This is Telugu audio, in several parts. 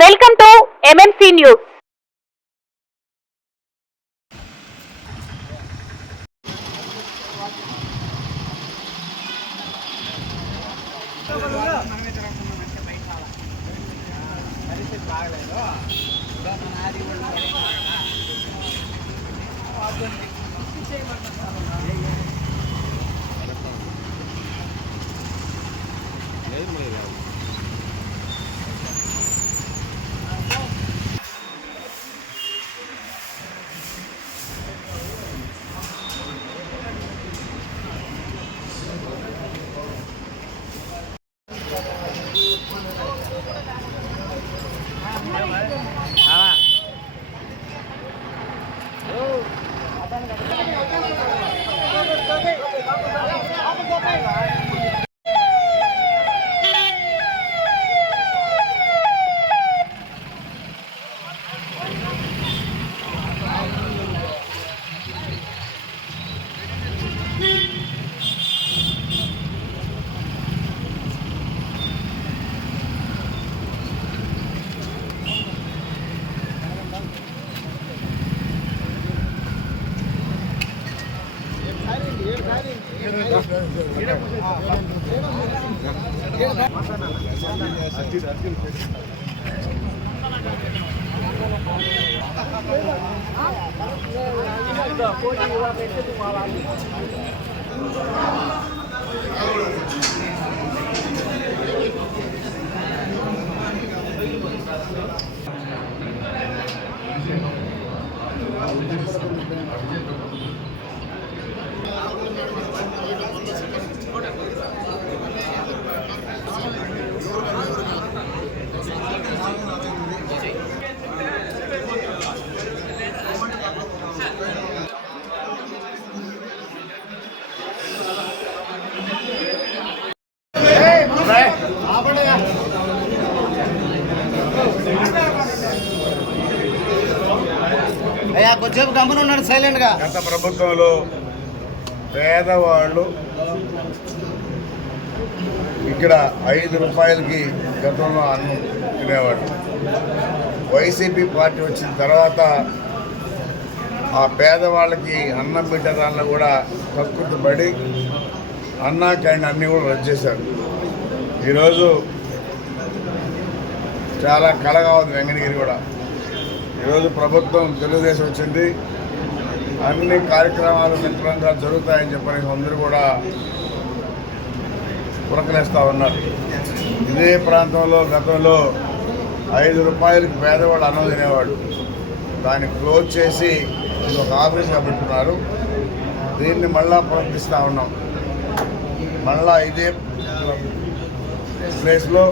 Welcome to MMC news. గత ప్రభుత్వంలో పేదవాళ్ళు ఇక్కడ 5 రూపాయలకి గతంలో అన్నం తినేవాడు. వైసీపీ పార్టీ వచ్చిన తర్వాత ఆ పేదవాళ్ళకి అన్నం పెట్టడాల్లో కూడా కక్కుర్తి పడి అన్నా క్యాంటీన్ అన్నీ కూడా రద్దు చేశారు. ఈరోజు చాలా కలగా ఉంది వెంకటగిరి కూడా. ఈరోజు ప్రభుత్వం తెలుగుదేశం వచ్చింది, అన్ని కార్యక్రమాలు సక్రమంగా జరుగుతాయని చెప్పని అందరూ కూడా పురకలేస్తూ ఉన్నారు. ఇదే ప్రాంతంలో గతంలో 5 రూపాయలకి పేదవాళ్ళు అన్నం తినేవాడు. దాన్ని క్లోజ్ చేసి ఒక ఆఫీస్గా పెట్టుకున్నారు. దీన్ని మళ్ళా పునరుద్ధరిస్తూ ఉన్నాం. మళ్ళా ఇదే ప్లేస్లో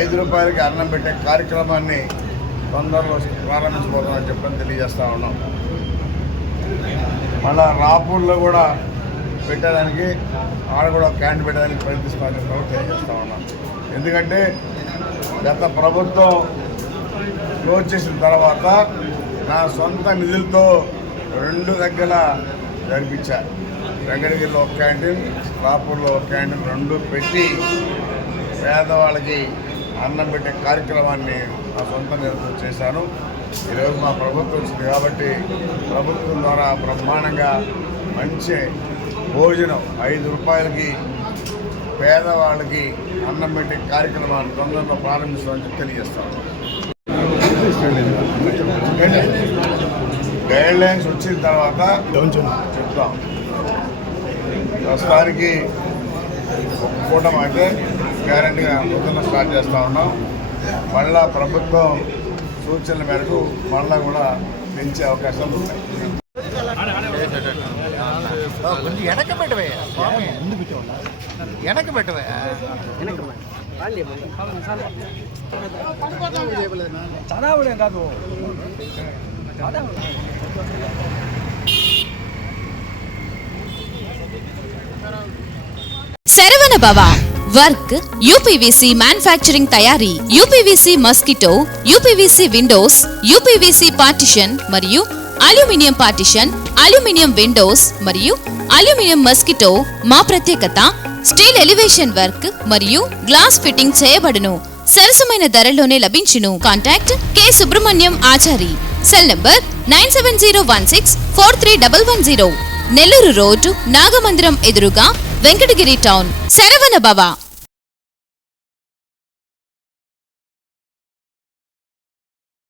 5 రూపాయలకి అన్నం పెట్టే కార్యక్రమాన్ని తొందరలో ప్రారంభించబోతున్నామని చెప్పని తెలియజేస్తూ ఉన్నాం. మళ్ళా రాపూర్లో కూడా పెట్టడానికి ఆడ కూడా క్యాంటీన్ పెట్టడానికి ప్రయత్నిస్తామని చెప్పి తెలియజేస్తూ ఉన్నాం. ఎందుకంటే గత ప్రభుత్వం క్లోజ్ చేసిన తర్వాత నా సొంత నిధులతో 2 దగ్గర జరిపించారు. వెంకటగిరిలో ఒక క్యాంటీన్, రాపూర్లో ఒక క్యాంటీన్ 2 పెట్టి పేదవాళ్ళకి అన్నం పెట్టే కార్యక్రమాన్ని నా సొంత నిధులతో చేశాను. ఈరోజు మా ప్రభుత్వం వచ్చింది కాబట్టి ప్రభుత్వం ద్వారా బ్రహ్మాండంగా మంచి భోజనం 5 రూపాయలకి పేదవాళ్ళకి అన్నం పెట్టే కార్యక్రమాన్ని తొందరలో ప్రారంభిస్తామని తెలియజేస్తాను. గైడ్ లైన్స్ వచ్చిన తర్వాత చెప్తాం. ప్రస్తుతానికి కూటమి అయితే గ్యారంటీగా పొద్దున్న స్టార్ట్ చేస్తూ ఉన్నాం. మళ్ళా ప్రభుత్వం సూచనల మేరకు మళ్ళా కూడా పెంచే అవకాశాలు ఉన్నాయి. శరవణ భవ వర్క్ యూపీవీసీ మ్యానుఫ్యాక్చరింగ్ తయారీ, UPVC mosquito, UPVC Windows, UPVC partition మరియు అల్యూమినియం పార్టిషన్, అల్యూమినియం విండోస్ మరియు అల్యూమినియం మస్కిటో. మా ప్రత్యేకత స్టీల్ ఎలివేషన్ వర్క్ మరియు గ్లాస్ ఫిట్టింగ్ చేయబడును. సరసమైన ధరల్లోనే లభించును. Contact K Subrahmanyam Achari. Cell number 9701643110. Nellore road Nagamandiram ఎదురుగా వెంకటగిరి టౌన్. శరవణ భవ.